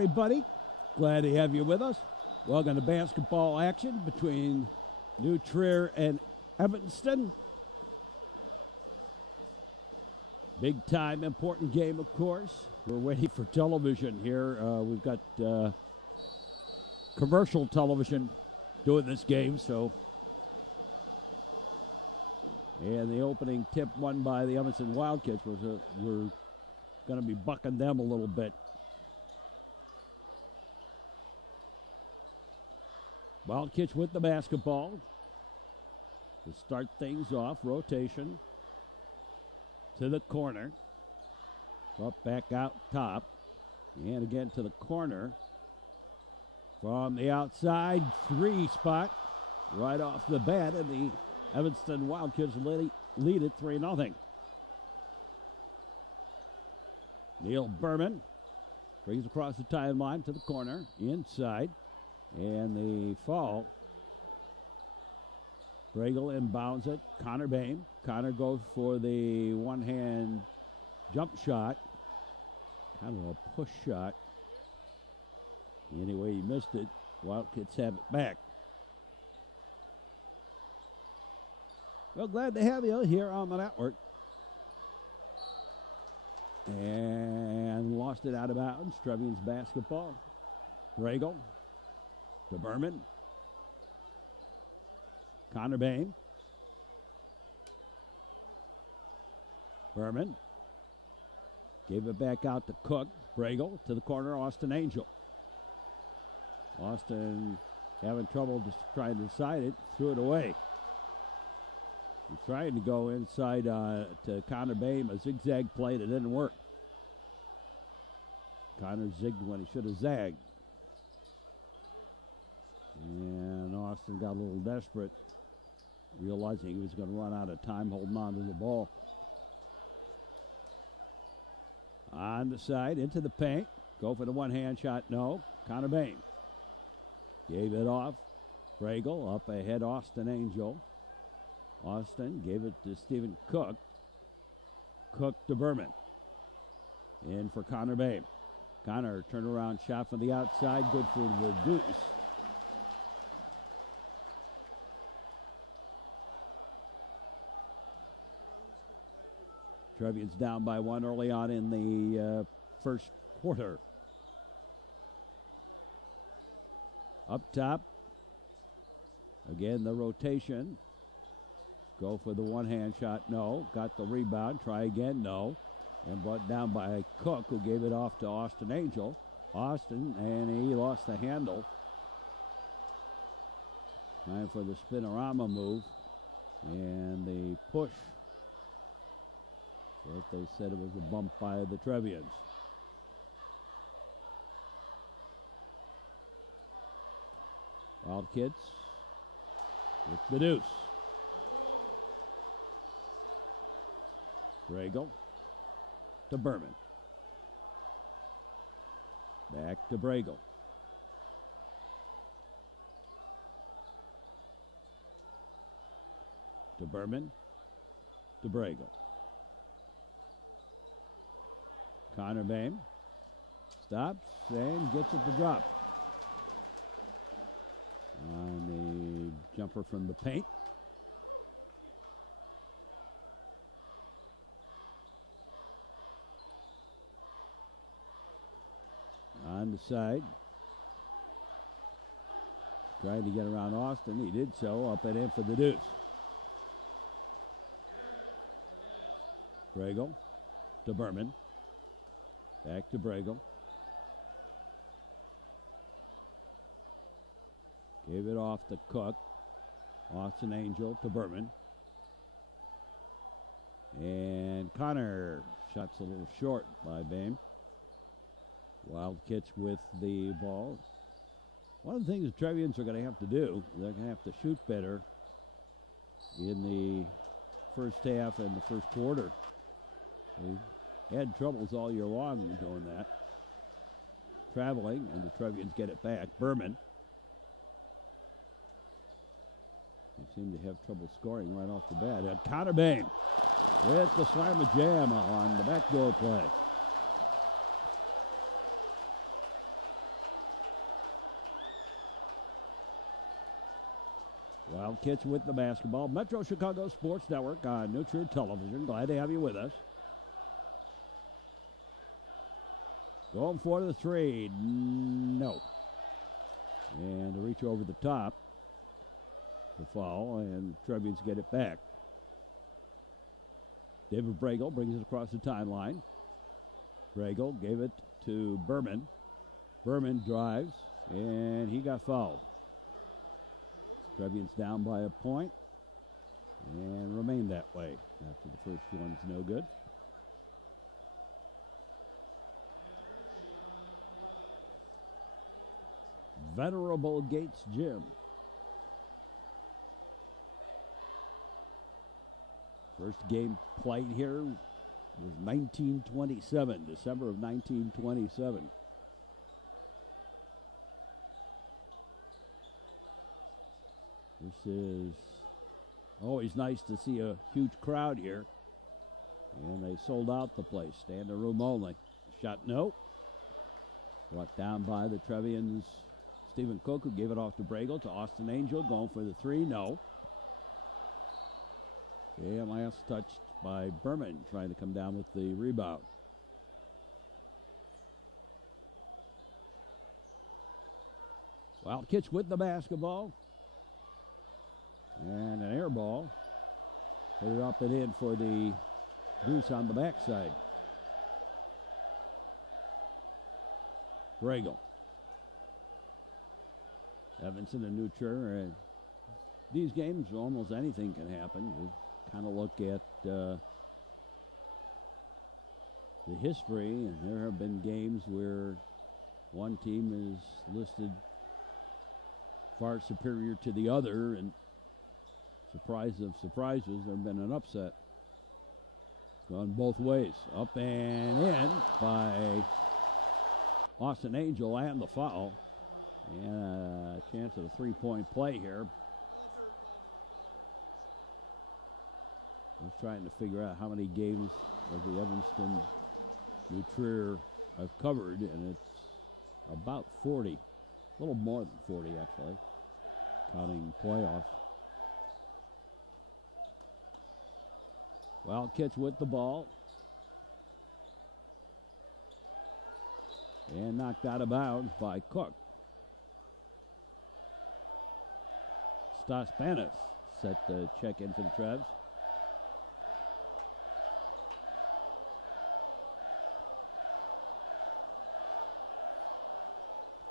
Everybody, glad to have you with us. Welcome to basketball action between New Trier and Evanston. Big time, important game, of course. We're waiting for television here. We've got commercial television doing this game, so. And the opening tip won by the Evanston Wildcats was we're going to be bucking them a little bit. Wildcats with the basketball to start things off. Rotation to the corner. Up, back out top. And again to the corner. From the outside, three spot. Right off the bat, and the Evanston Wildcats lead it 3-0. Neil Berman brings across the timeline to the corner. Inside. And the fall. Bregel inbounds it. Connor Bain. Connor goes for the one-hand jump shot. Kind of a push shot. Anyway, he missed it. Wildcats have it back. Well, glad to have you here on the network. And lost it out of bounds. Trevian's basketball. Bregel. To Berman. Connor Bain. Berman. Gave it back out to Cook. Bregel to the corner. Austin Angel. Austin having trouble just trying to decide it. Threw it away. He's trying to go inside to Connor Bain. A zigzag play that didn't work. Connor zigged when he should have zagged. And Austin got a little desperate, realizing he was going to run out of time holding on to the ball. On the side, into the paint. Go for the one-hand shot. No. Connor Bain. Gave it off. Bregel up ahead. Austin Angel. Austin gave it to Stephen Cook. Cook to Berman. In for Connor Bain. Connor turnaround shot from the outside. Good for the deuce. Trevian's down by one early on in the first quarter. Up top. Again, the rotation. Go for the one-hand shot. No. Got the rebound. Try again. No. And brought down by Cook, who gave it off to Austin Angel. Austin, and he lost the handle. Time for the spinorama move. And the push. But they said it was a bump by the Trevians. Wildcats with the deuce. Bregel to Berman. Back to Bregel. To Berman. To Bregel. Connor Bain stops and gets it to drop. On the jumper from the paint. On the side. Trying to get around Austin. He did so. Up and in for the deuce. Bregel to Berman. Back to Bregel. Gave it off to Cook. Austin Angel to Berman. And Connor shots a little short by Bain. Wildcats with the ball. One of the things the Trevians are going to have to do, they're going to have to shoot better in the first half and the first quarter. They had troubles all year long doing that. Traveling, and the Trevians get it back. Berman. They seem to have trouble scoring right off the bat. Connor Bain with the slam of jam on the backdoor play. Wildcats with the basketball. Metro Chicago Sports Network on New Trier Television. Glad to have you with us. Going for the three. No. And to reach over the top. The foul, and Trebians get it back. David Bregel brings it across the timeline. Bregel gave it to Berman. Berman drives, and he got fouled. Trebians down by a point, and remain that way after the first one's no good. Venerable Gates Gym. First game played here was 1927, December of 1927. This is always nice to see a huge crowd here. And they sold out the place, standing room only. Shot no. Brought down by the Trevians. Stephen Cook, who gave it off to Bregel, to Austin Angel, going for the three, no. Yeah, last touched by Berman, trying to come down with the rebound. Wildcats with the basketball. And an air ball. Put it up and in for the Deuce on the backside. Bregel. Evanston and New Trier. These games, almost anything can happen. We kind of look at the history, and there have been games where one team is listed far superior to the other, and surprise of surprises, there have been an upset. It's gone both ways. Up and in by Austin Angel, and the foul. And a chance at a three-point play here. I was trying to figure out how many games of the Evanston New Trier I've covered, and it's about 40. A little more than 40, actually, counting playoffs. Wildcats with the ball. And knocked out of bounds by Cook. Stas Panis set the check in for the Trebs.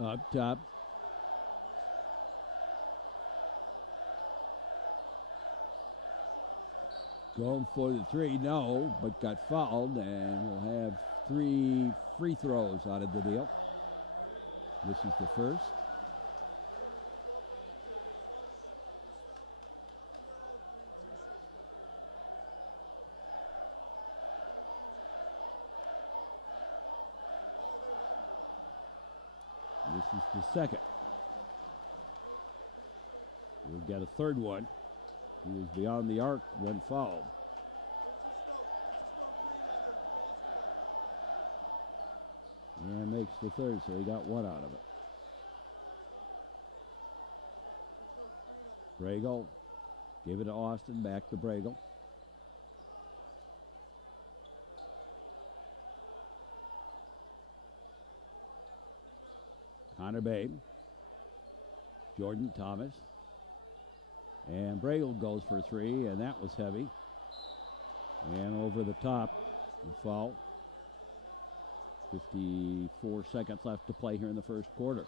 Up top. Going for the three, no, but got fouled, and we'll have 3 free throws out of the deal. This is the first. This is the second. We'll get a third one. He was beyond the arc when fouled. And makes the third, so he got one out of it. Bregel gave it to Austin, back to Bregel. Connor Babe. Jordan Thomas. And Bregel goes for 3, and that was heavy. And over the top, the foul. 54 seconds left to play here in the first quarter.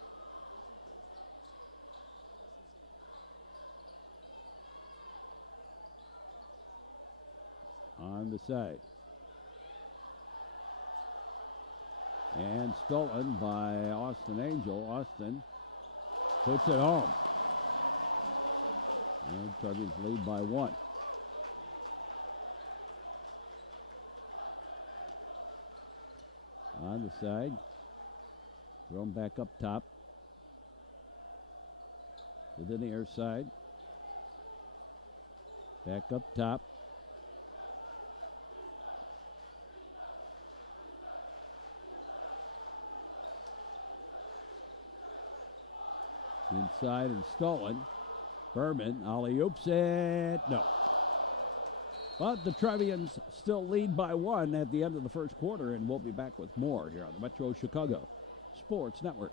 On the side. And stolen by Austin Angel. Austin puts it home. And Trevians lead by 1. On the side. Thrown back up top. Within the air side. Back up top. Inside and stolen. Berman, alley-oops it. No. But the Trevians still lead by 1 at the end of the first quarter, and we'll be back with more here on the Metro Chicago Sports Network.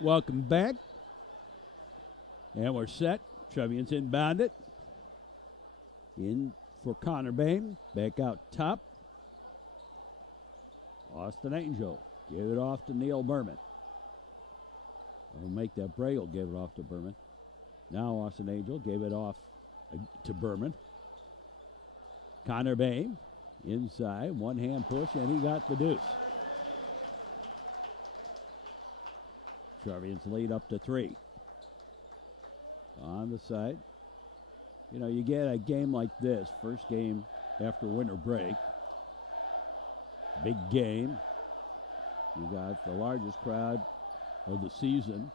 Welcome back. And we're set. Trevians inbound it. In for Connor Bain. Back out top. Austin Angel gave it off to Neil Berman. I'll make that Bragle gave it off to Berman. Now Austin Angel gave it off to Berman. Connor Bain inside, one-hand push, and he got the deuce. Trevians lead up to 3. On the side. You know, you get a game like this, first game after winter break. Big game. You got the largest crowd of the season,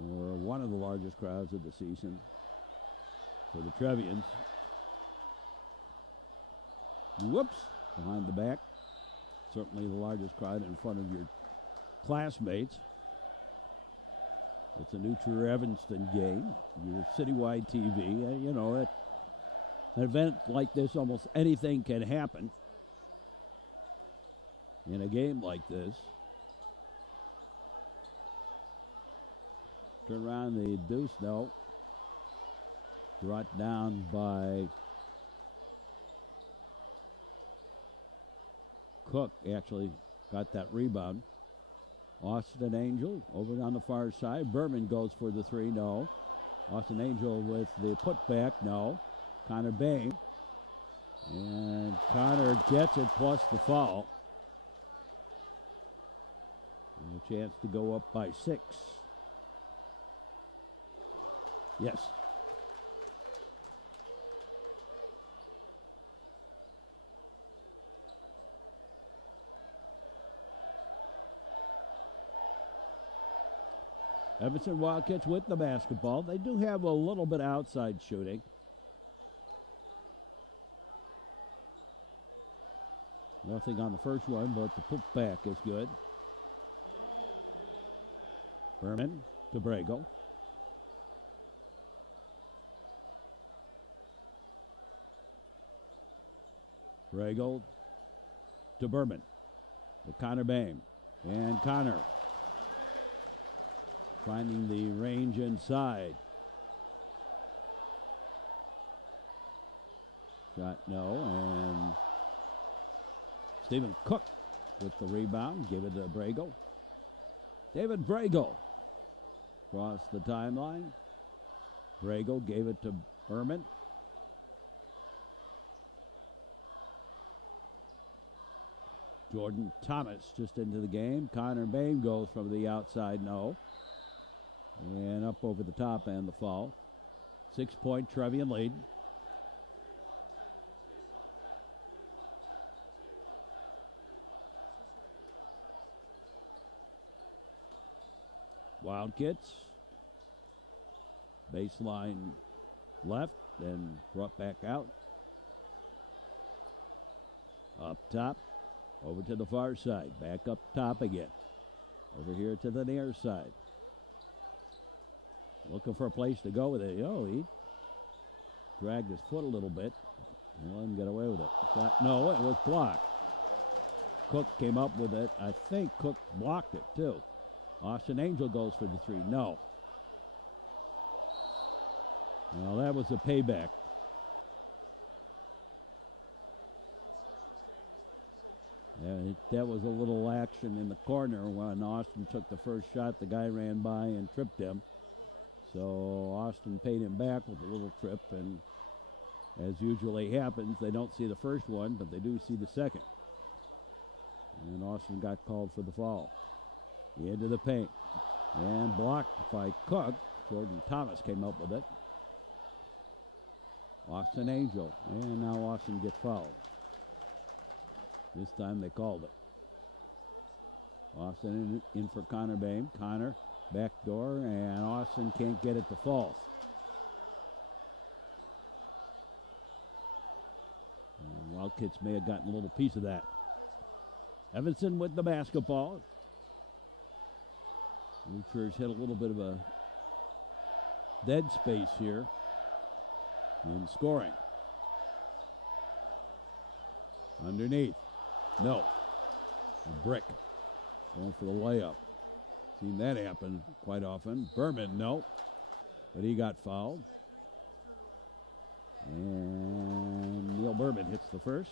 or one of the largest crowds of the season for the Trevians. Whoops, behind the back. Certainly the largest crowd in front of your classmates. It's a new True Evanston game. Your citywide TV. You know, an event like this, almost anything can happen in a game like this. Turn around the deuce, no. Brought down by Cook. Actually got that rebound. Austin Angel over on the far side. Berman goes for the 3, no. Austin Angel with the putback, no. Connor Bain. And Connor gets it plus the foul. And a chance to go up by 6. Yes. Evanston Wildcats with the basketball. They do have a little bit of outside shooting. Nothing on the first one, but the putback is good. Berman to Bragle. Bragle to Berman. To Connor Bain. And Connor finding the range inside. Shot no, and Stephen Cook with the rebound. Give it to Bragle. David Bragle across the timeline. Bragle gave it to Berman. Jordan Thomas just into the game. Connor Bain goes from the outside, no. And up over the top and the fall. 6-point Trevian lead. Wildcats. Baseline left, then brought back out. Up top. Over to the far side. Back up top again. Over here to the near side. Looking for a place to go with it. Oh, he dragged his foot a little bit. He let him get away with it. Shot, no, it was blocked. Cook came up with it. I think Cook blocked it, too. Austin Angel goes for the 3. No. Well, that was a payback. That was a little action in the corner when Austin took the first shot. The guy ran by and tripped him. So Austin paid him back with a little trip, and as usually happens, they don't see the first one, but they do see the second. And Austin got called for the foul. Into the paint. And blocked by Cook. Jordan Thomas came up with it. Austin Angel. And now Austin gets fouled. This time they called it. Austin in for Connor Bain. Connor backdoor, and Austin can't get it to fall. And Wildcats may have gotten a little piece of that. Evanston with the basketball. Lucher's hit a little bit of a dead space here in scoring. Underneath. No. A brick. Going for the layup. Seen that happen quite often. Berman, no. But he got fouled. And Neil Berman hits the first.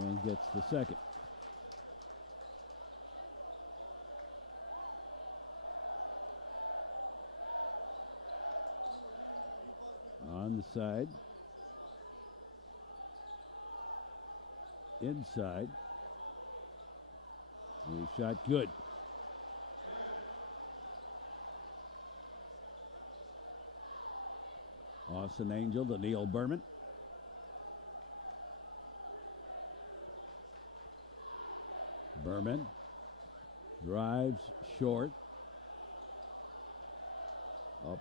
And gets the second. On the side. Inside. He shot good. Austin Angel to Neil Berman. Berman drives short. Up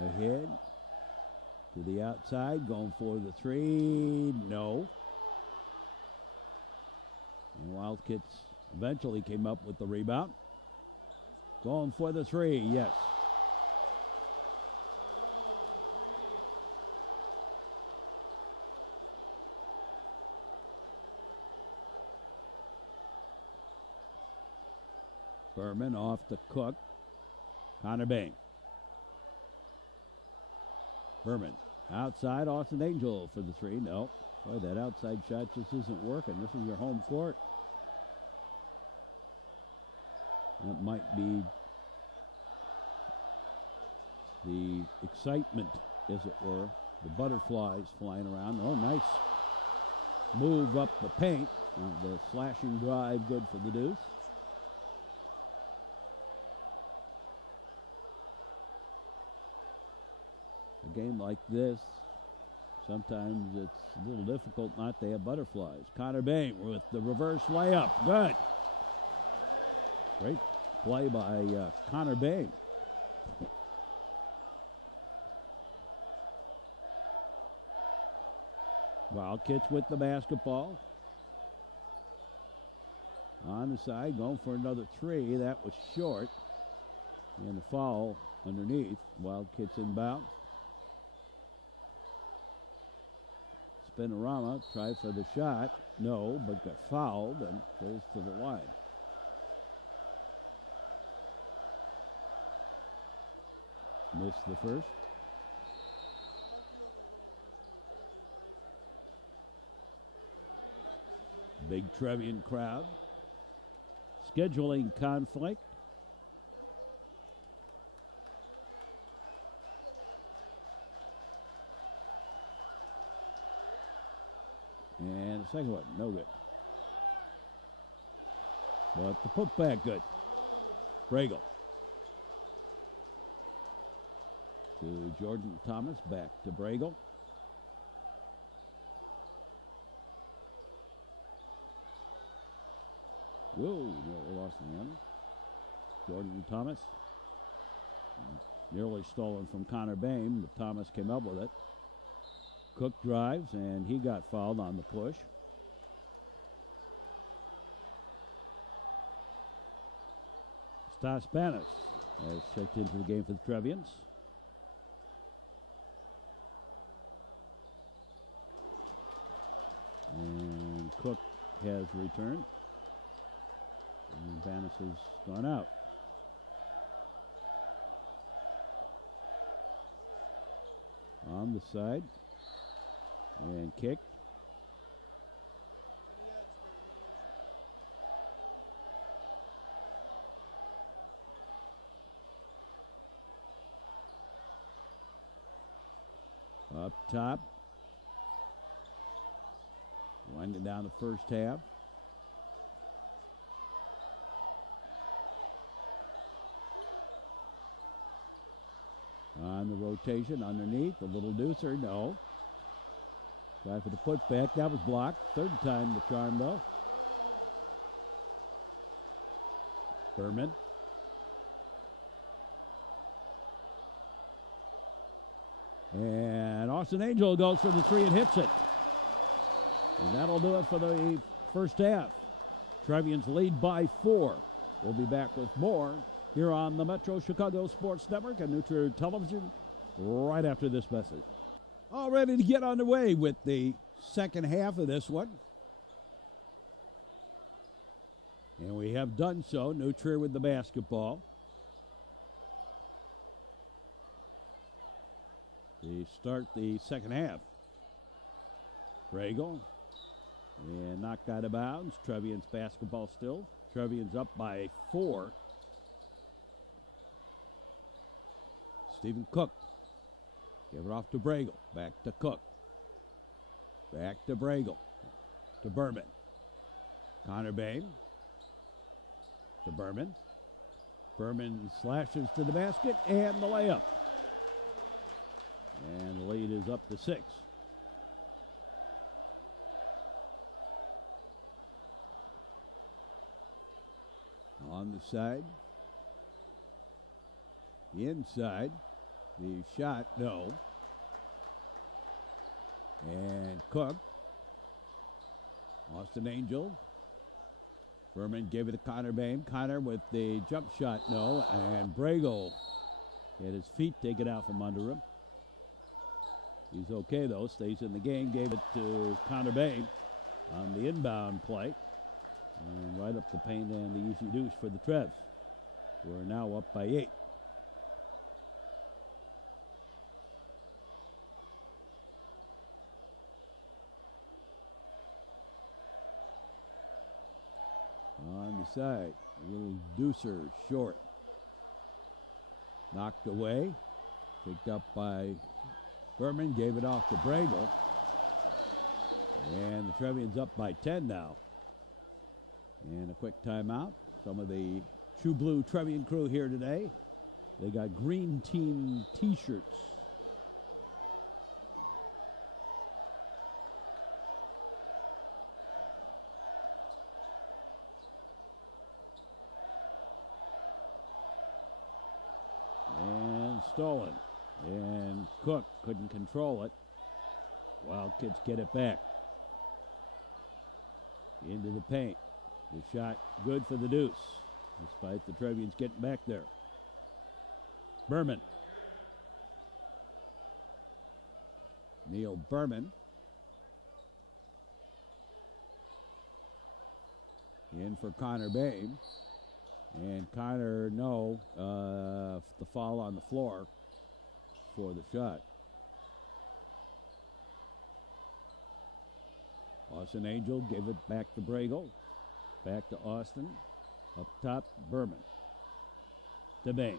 ahead to the outside, going for the three. No. And Wildcats eventually came up with the rebound. Going for the three, yes. Berman off to Cook. Connor Bain. Berman outside. Austin Angel for the three. No. Boy, that outside shot just isn't working. This is your home court. That might be the excitement, as it were. The butterflies flying around. Oh, nice move up the paint. The slashing drive, good for the Deuce. A game like this, sometimes it's a little difficult not to have butterflies. Connor Bain with the reverse layup. Good. Great play by Connor Bain. Wildcats with the basketball. On the side, going for another three. That was short. And the foul underneath. Wildcats inbound. Spinorama tried for the shot. No, but got fouled and goes to the line. Missed the first. Big Trevian crowd. Scheduling conflict. And the second one, no good. But the putback, good. Bregel. To Jordan Thomas, back to Bregel. Whoa, they lost the hand. Jordan Thomas. Nearly stolen from Connor Bain, but Thomas came up with it. Cook drives, and he got fouled on the push. Stas Panis has checked into the game for the Trevians. And Cook has returned. And Panis has gone out. On the side. And kicked. Up top. Winding down the first half. On the rotation underneath. A little deucer. No. Try for the putback. That was blocked. Third time the charm, though. Berman. And Austin Angel goes for the three and hits it. And that'll do it for the first half. Trevians lead by 4. We'll be back with more here on the Metro Chicago Sports Network and Nutrien Television right after this message. All ready to get underway with the second half of this one. And we have done so. Nutrien with the basketball. They start the second half. Regal. And knocked out of bounds. Trevians basketball still. Trevians up by 4. Stephen Cook. Give it off to Bregel. Back to Cook. Back to Bregel. To Berman. Connor Bain. To Berman. Berman slashes to the basket and the layup. And the lead is up to 6. On the side. Inside. The shot, no. And Cook. Austin Angel. Berman gave it to Connor Bain. Connor with the jump shot, no. And Bregel had his feet taken out from under him. He's okay, though. Stays in the game. Gave it to Connor Bain on the inbound play. And right up the paint and the easy deuce for the Trevs. We're now up by 8. On the side, a little deucer short. Knocked away. Picked up by Berman, gave it off to Bregel. And the Trevians up by 10 now. And a quick timeout. Some of the True Blue Trevian crew here today. They got green team t-shirts. And stolen. And Cook couldn't control it. Wildcats get it back. Into the paint. The shot good for the deuce, despite the Trevians getting back there. Berman. Neil Berman. In for Connor Bain. And Connor, no, the foul on the floor for the shot. Austin Angel gave it back to Bregel. Back to Austin. Up top, Berman. To Bain.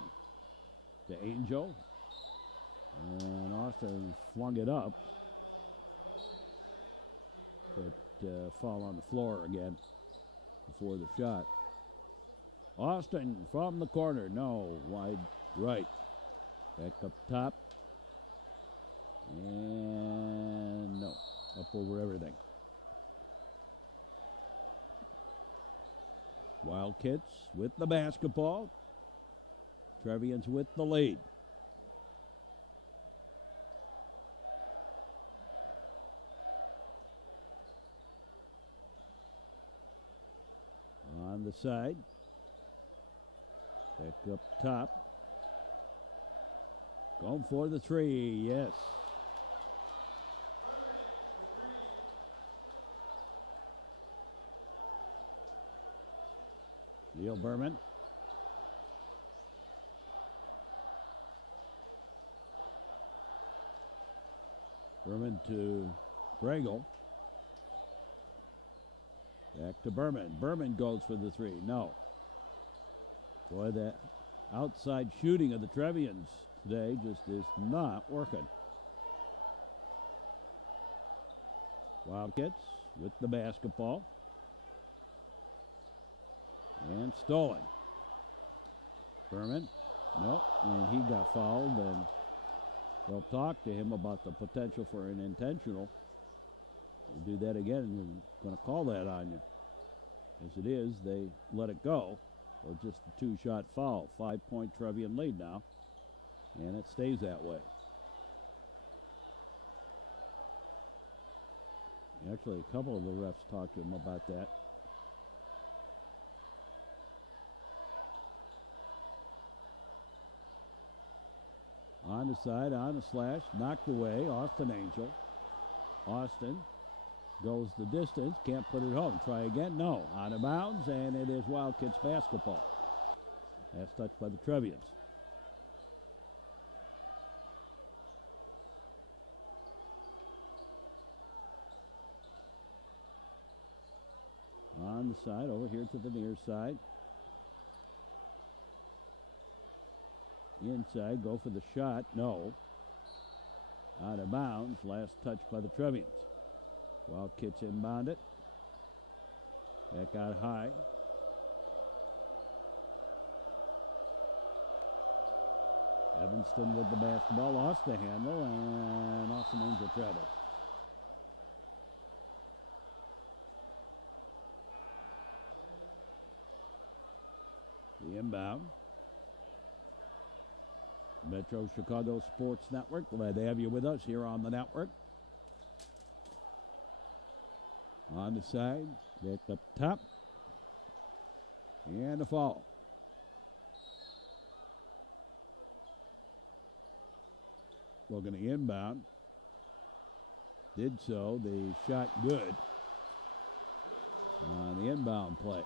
To Angel. And Austin flung it up. But fall on the floor again before the shot. Austin from the corner. No, wide right. Back up top. And no, up over everything. Wildcats with the basketball. Trevians with the lead. On the side. Back up top. Going for the three, yes. Neil Berman. Berman to Bregel. Back to Berman. Berman goes for the three. No. Boy, that outside shooting of the Trevians today just is not working. Wildcats with the basketball. And stolen. Berman. Nope. And he got fouled, and they'll talk to him about the potential for an intentional. You do that again, and we're going to call that on you. As it is, they let it go. Or just a two-shot foul. 5-point Trevian lead now. And it stays that way. Actually, a couple of the refs talked to him about that. On the side, on the slash, knocked away, Austin Angel. Austin goes the distance, can't put it home. Try again, no. Out of bounds, and it is Wildcats basketball. That's touched by the Trevians. On the side, over here to the near side. Inside, go for the shot, no. Out of bounds, last touch by the Trevians. Wildcats inbound it. Back out high. Evanston with the basketball, lost the handle, and Austin Angel traveled. The inbound. Metro Chicago Sports Network. Glad to have you with us here on the network. On the side, back up top. And a foul. Looking to inbound. Did so. The shot good on the inbound play.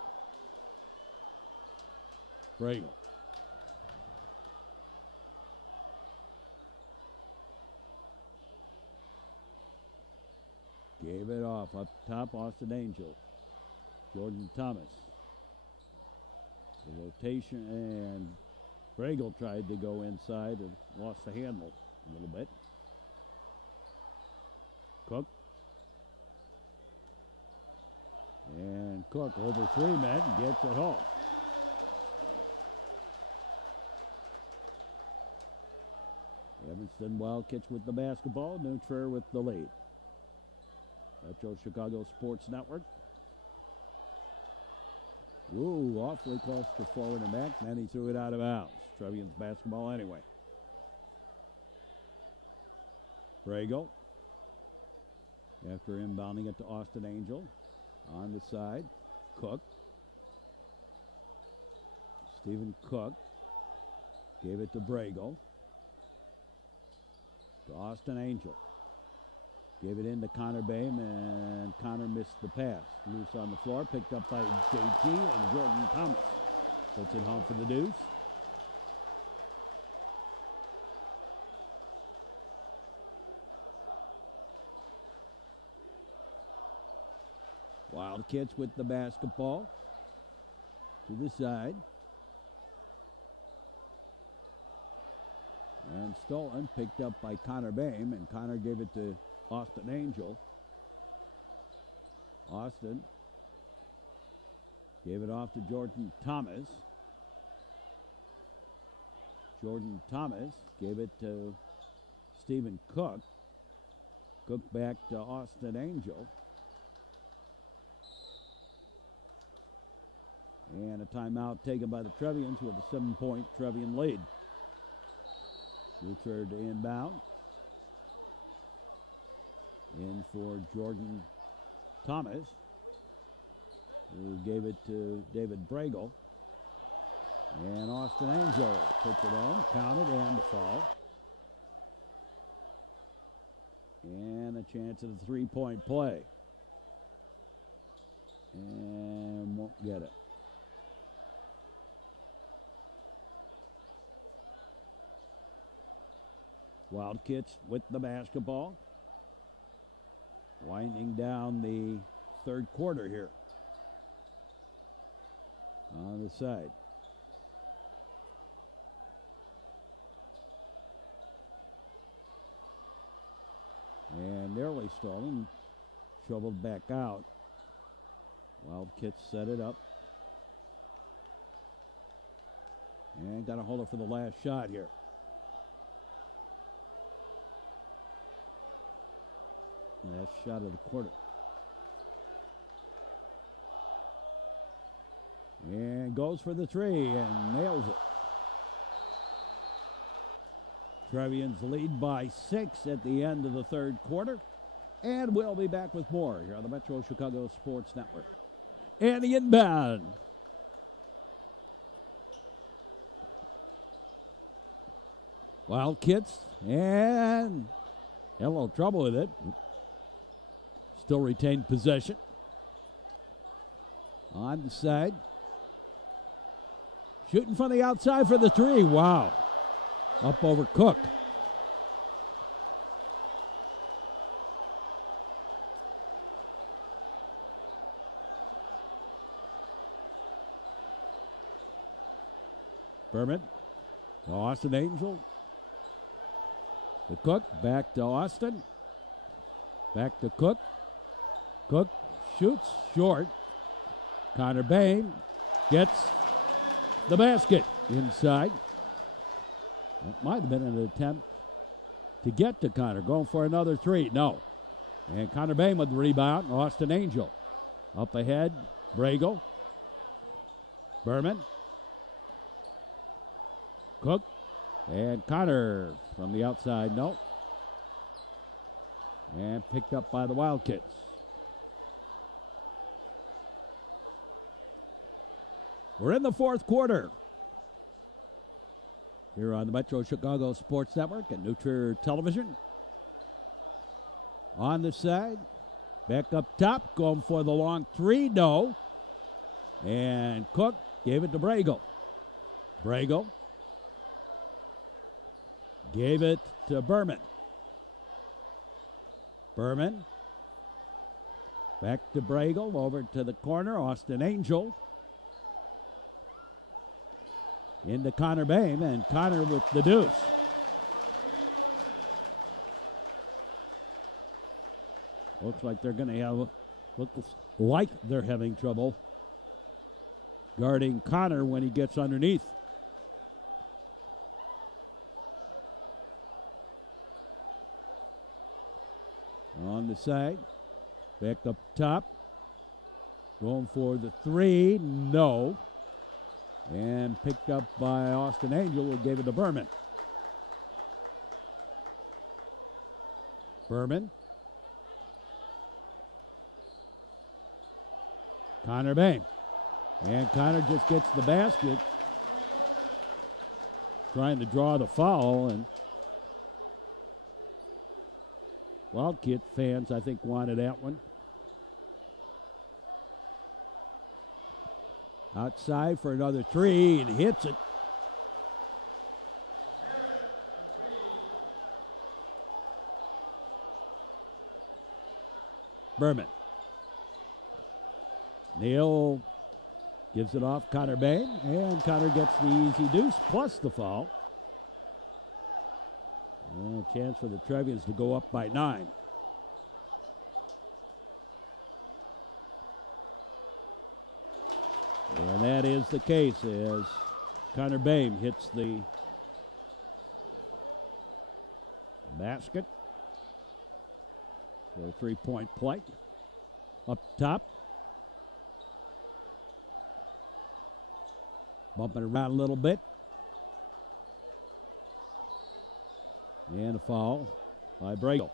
Bragel. Gave it off up top, Austin Angel. Jordan Thomas. The rotation, and Bragel tried to go inside and lost the handle a little bit. Cook. And Cook over 3 men, gets it home. Evanston Wildcats with the basketball, Nutrer with the lead. Metro Chicago Sports Network. Ooh, awfully close to forward and back. Then he threw it out of bounds. Trevians basketball anyway. Bragel. After inbounding it to Austin Angel. On the side, Cook. Stephen Cook. Gave it to Bragel. To Austin Angel. Gave it in to Connor Boehm, and Connor missed the pass. Loose on the floor, picked up by JT, and Jordan Thomas puts it home for the Deuce. Wildcats with the basketball to the side. And stolen, picked up by Connor Boehm, and Connor gave it to Austin Angel. Austin gave it off to Jordan Thomas. Jordan Thomas gave it to Stephen Cook. Cook back to Austin Angel. And a timeout taken by the Trevians with a 7-point Trevian lead. Luther to inbound. In for Jordan Thomas, who gave it to David Bragel. And Austin Angel puts it on, counted, and the foul. And a chance at a 3-point play. And won't get it. Wildcats with the basketball. Winding down the third quarter here. On the side. And nearly stolen. Shoveled back out. Wildcats set it up. And got a hold of for the last shot here. Last shot of the quarter. And goes for the 3 and nails it. Trevians lead by 6 at the end of the third quarter. And we'll be back with more here on the Metro Chicago Sports Network. And the inbound. Wildcats, and had a little trouble with it. Still retained possession. On the side. Shooting from the outside for the three. Wow. Up over Cook. Berman to Austin Angel. To Cook, back to Austin. Back to Cook. Cook shoots short. Connor Bain gets the basket inside. That might have been an attempt to get to Connor. Going for another three. No. And Connor Bain with the rebound. Austin Angel. Up ahead. Bragle. Berman. Cook. And Connor from the outside. No. And picked up by the Wildcats. We're in the fourth quarter here on the Metro Chicago Sports Network and Nutria Television. On the side, back up top, going for the long three, no. And Cook gave it to Bragle. Bragle gave it to Berman. Berman back to Bragle, over to the corner, Austin Angel. Into Connor Bain, and Connor with the deuce. Looks like they're going to have, looks like they're having trouble guarding Connor when he gets underneath. On the side, back up top, going for the three, no. And picked up by Austin Angel, who gave it to Berman. Berman. Connor Bain. And Connor just gets the basket. Trying to draw the foul. And Wildcat fans, I think, wanted that one. Outside for another three, and hits it. Berman. Neal gives it off Connor Bain, and Connor gets the easy deuce plus the foul. And a chance for the Trevians to go up by 9. And that is the case as Connor Bain hits the basket for a three-point play. Up top. Bumping around a little bit. And a foul by Bragle.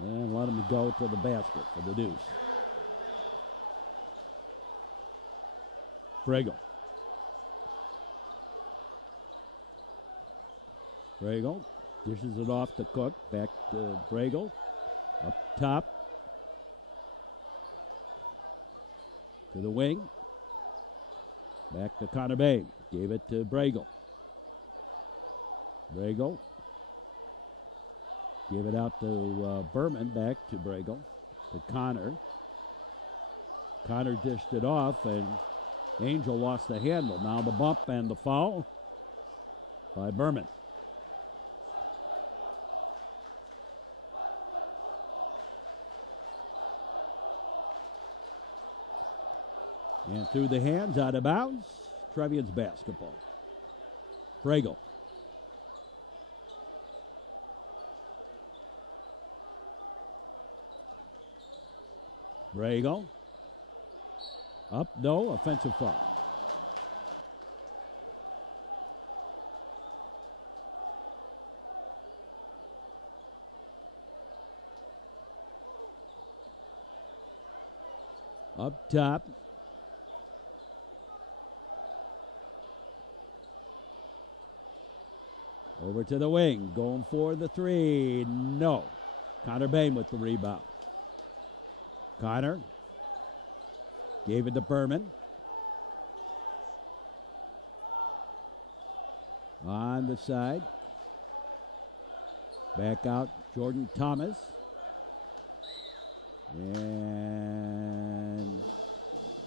And let him go to the basket for the deuce. Bragle. Bragle dishes it off to Cook. Back to Bragle. Up top. To the wing. Back to Connor Bain. Gave it to Bragle. Bragle. Give it out to Berman, back to Bragle, to Connor. Connor dished it off, and Angel lost the handle. Now the bump and the foul by Berman. And through the hands, out of bounds, Trevians basketball. Bragle. Bragle. Up, no, offensive foul. Up top. Over to the wing. Going for the three. No. Connor Bain with the rebound. Connor gave it to Berman. On the side. Back out, Jordan Thomas. And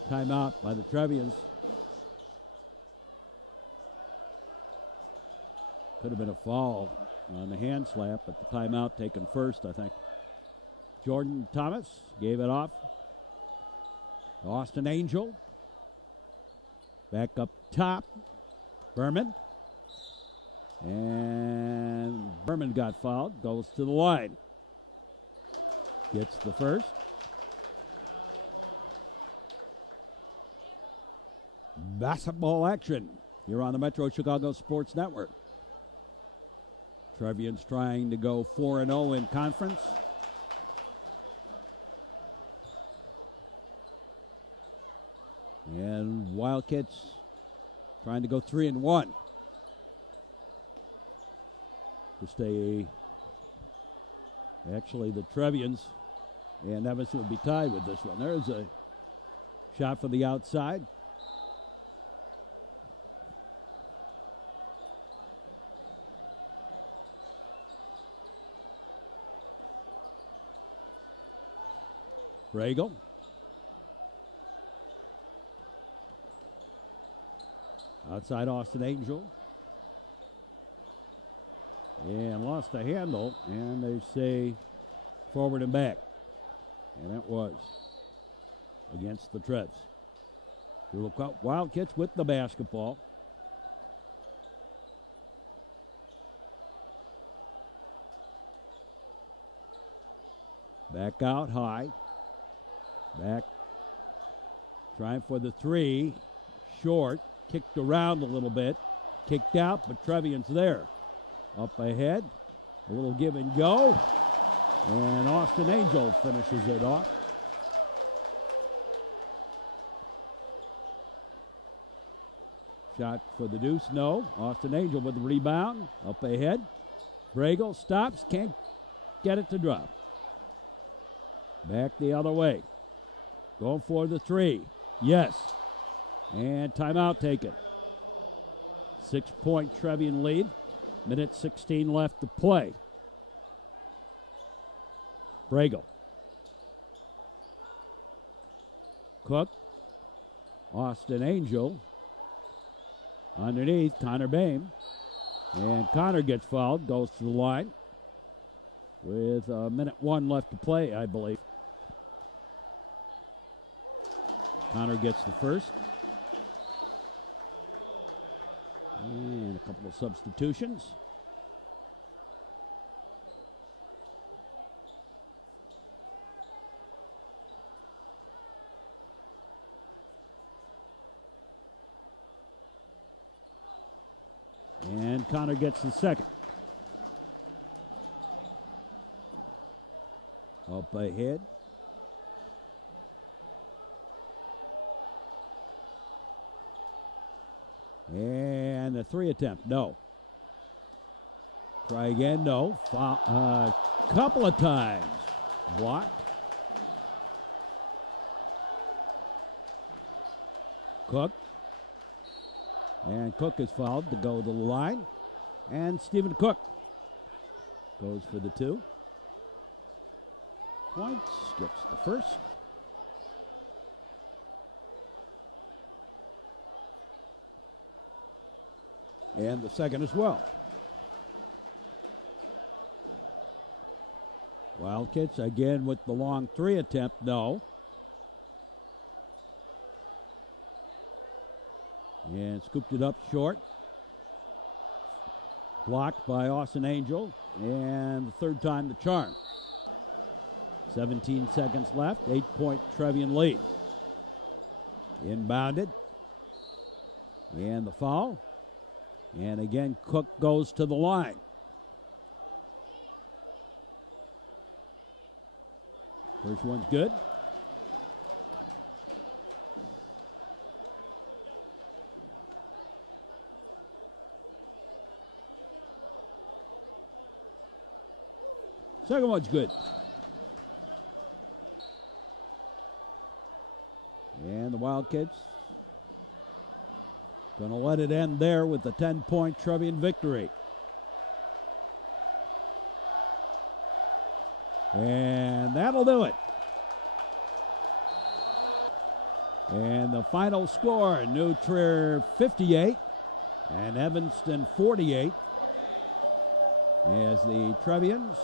timeout by the Trevians. Could have been a foul on the hand slap, but the timeout taken first, I think. Jordan Thomas gave it off. Austin Angel. Back up top. Berman. And Berman got fouled. Goes to the line. Gets the first. Basketball action here on the Metro Chicago Sports Network. Trevians trying to go 4-0 in conference. And Wildcats trying to go 3-1 to stay. Actually, the Trevians and Evanston will be tied with this one. There's a shot from the outside. Regal. Outside Austin Angel. And lost the handle, and they say forward and back. And it was against the Trevs. Wildcats with the basketball. Back out high. Back. Trying for the three. Short. Kicked around a little bit. Kicked out, but Trevian's there. Up ahead. A little give and go. And Austin Angel finishes it off. Shot for the deuce, no. Austin Angel with the rebound. Up ahead. Bregel stops. Can't get it to drop. Back the other way. Going for the three. Yes. And timeout taken. 6-point Trevian lead. Minute 16 left to play. Bregel. Cook. Austin Angel. Underneath, Connor Bain. And Connor gets fouled, goes to the line. With a minute 1 left to play, I believe. Connor gets the first. And a couple of substitutions. And Connor gets the second. Up ahead. And the three attempt, no. Try again, no. Couple of times. Blocked. Cook. And Cook is fouled to go to the line. And Stephen Cook goes for the two. Points, gets the first. And the second as well. Wildcats again with the long three attempt, no. And scooped it up short. Blocked by Austin Angel. And the third time the charm. 17 seconds left. 8-point Trevian lead. Inbounded. And the foul. And again, Cook goes to the line. First one's good. Second one's good. And the Wildcats going to let it end there with the 10-point Trevian victory. And that'll do it. And the final score, New Trier 58 and Evanston 48. As the Trevians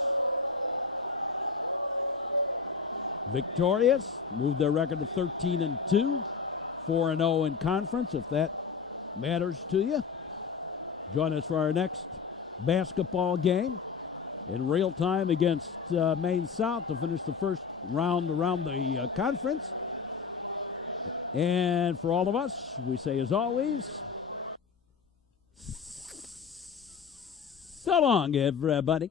victorious, moved their record to 13-2, 4-0 in conference, if that matters to you. Join us for our next basketball game in real time against Maine South to finish the first round around the conference. And for all of us, we say as always, so long, everybody.